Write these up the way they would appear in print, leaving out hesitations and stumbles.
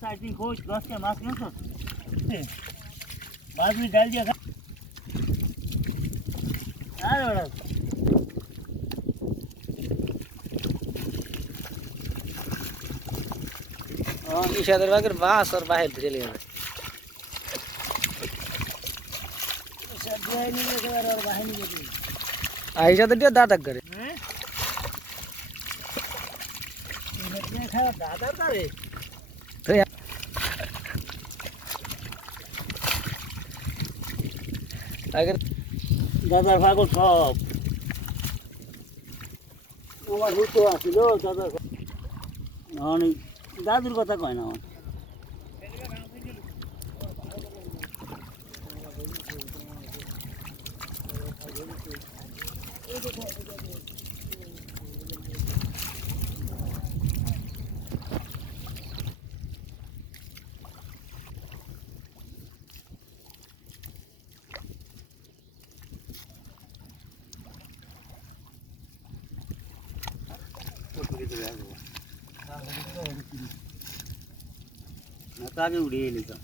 siding খোঁজ 10টা মাছ নিছো বাজরি ডাল দিয়া খা আরে বড় ইশাদের বাগের বাস আর বাহির চলে গেল ইশাদের দিয়ে দাঁত করে দাদার পাগল সব আমার হুতো আছিল দাদার দাদুর কথা কয় না আমার আগে উড়িয়ে নিতাম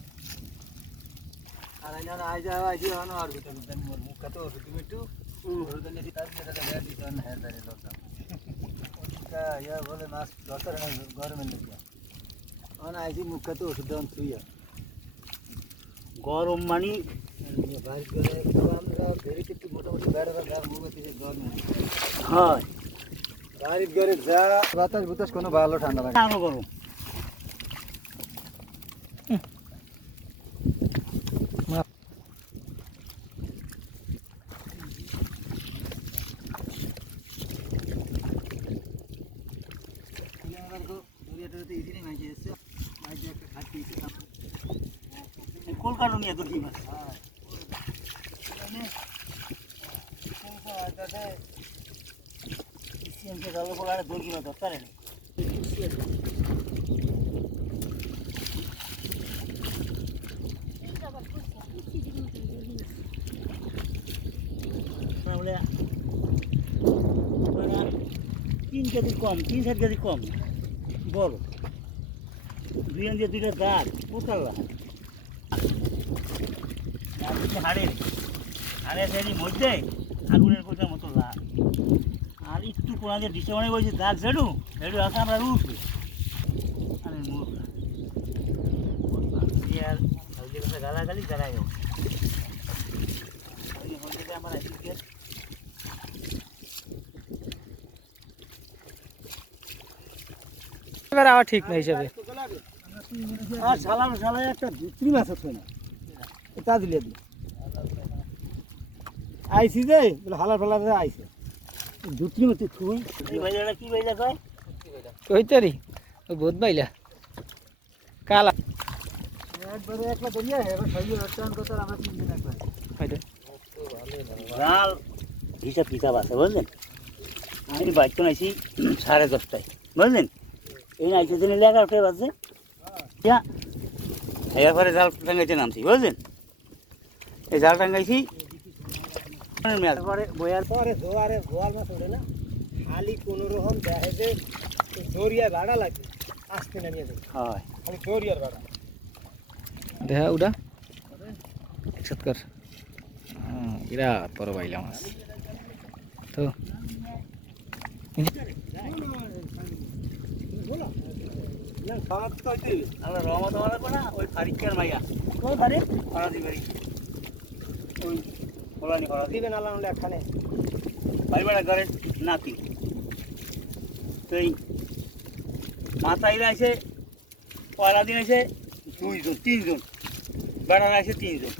বলে মাছ দরকার গরমের লেগে আইসি মুখা তো ওষুধ দেওয়ান তুই গরম মানি বাইর করে আমরা ঘেরিতে একটু মোটামুটি বেড়া মুখ গরম হয় বাড়ির ঘরে যা বাতাস বুতাস কোনো ভালো ঠান্ডা লাগে আরো গরম কলকাতা নিয়ে তো কি মাছ ভালো করে দই কিলো দরকার নেই তিন কেজি কম 3-4 কেজি কম বড় দুই দিয়ে দুইটা দাঁত পোকাল্লা হাড়ে সেটি মধ্যে আগুনের কোথার মতো লাভ আর একটু কোনা দিয়ে ডিসেম্বরে বলছি দাগ ঝেড়ু ঝেড়ু আসে আমরা উঠবে আরে মুখ আর হলদি কথা গালাগালি দাঁড়াই হলদিতে আমার এবার আবার ঠিক না হিসাবে আর শালায় একটা ভিতরি মাছ আছে না তা দিলে দিই আইসি যে বলে হালার ফালার আইসে দুটি মতো থুই ভাইজাটা কি ভাইজা কয় কইতারি ওই বহুত বাইলা কালা একবারে একলা দরিয়া এবার সইয়ে রচন করতে আমরা 3 দিন একবার হয়তো জাল হিসাব আছে বুঝলেন আমি বাইক তো নাইছি 10:30টায় বুঝলেন এই নাইতে দিনে 11টায় বাজে হ্যাঁ এরপরে জাল টাঙ্গাইতে নামছি বুঝলেন এই জাল টাঙ্গাইছি পরে বয়ার পরে জোয়ারে গোয়াল মাছ ওঠে না খালি কোনো রকম দেখে যে জরিয়ার ভাড়া লাগে আসতে না নিয়ে যায় হয় খালি জরিয়ার ভাড়া দেখা উড়া একসাথ কর বিরাট বড় বাইলা মাছ তো আমরা রহমত লাগবো না ওই ফারিকের মাইয়া কোন ফারিক ফরাজি বাড়ি ওই ফলানি ফরাজি দিবেন আল্লাহ হলে এখানে ভাই বেড়া ঘরের নাতি তো এই মাথাইরা আছে পয়লা দিন আছে 2 জন 3 জন বেড়ারা আছে 3 জন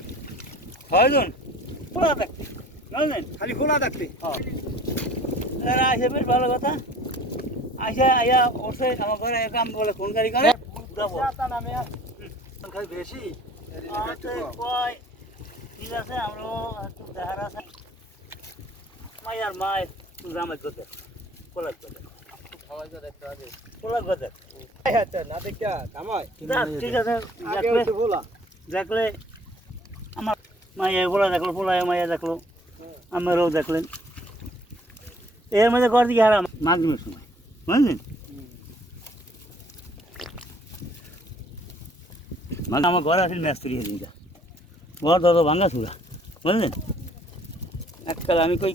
6 জন খোলা থাকতে বুঝলেন খালি খোলা থাকতে হ্যাঁ এরা আসে বেশ ভালো কথা আসে আয়া ওঠে আমার ঘরে কাম বলে ফোন গাড়ি করে নামে বেশি কয় ঠিক আছে আমরা একটু দেখার আছে মায়ের মায়ের জামাই করতে কোলাক করতে কোলাক করতে আচ্ছা না দেখা কামাই ঠিক আছে দেখলে আমার মায়ের বলা দেখলো পোলায় মাইয়া দেখলো আমারও দেখলেন এর মধ্যে কর দিকে আর মাগরিবের সময় বুঝলেন মানে আমার ঘরে আসেন ম্যাচ তৈরি দিনটা ঘর ধরো ভাঙা চুরা বুঝলেন এককাল আমি কই